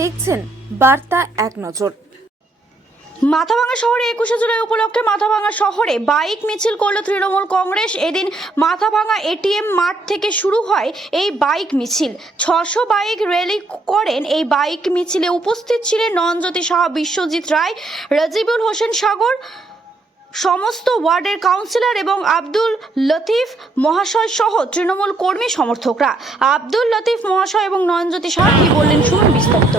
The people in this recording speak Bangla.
দেখছেন বার্তা এক নজর। মাথাভাঙা শহরে 21শে জুলাই উপলক্ষে মাথাভাঙা শহরে বাইক মিছিল করল তৃণমূল কংগ্রেস। এদিন মাথাভাঙা এটিএম মাঠ থেকে শুরু হয় এই বাইক মিছিল। 600 বাইক র্যালি করেন। এই বাইক মিছিলে উপস্থিত ছিলেন নয়নজ্যোতি সাহা, বিশ্বজিৎ রায়, রাজিবুল হোসেন সাগর, সমস্ত ওয়ার্ডের কাউন্সিলর এবং আব্দুল লতিফ মহাশয় সহ তৃণমূল কর্মী সমর্থকরা। আব্দুল লতিফ মহাশয় এবং নয়নজ্যোতি সাহা কি বললেন শুনুন বিস্তারিত।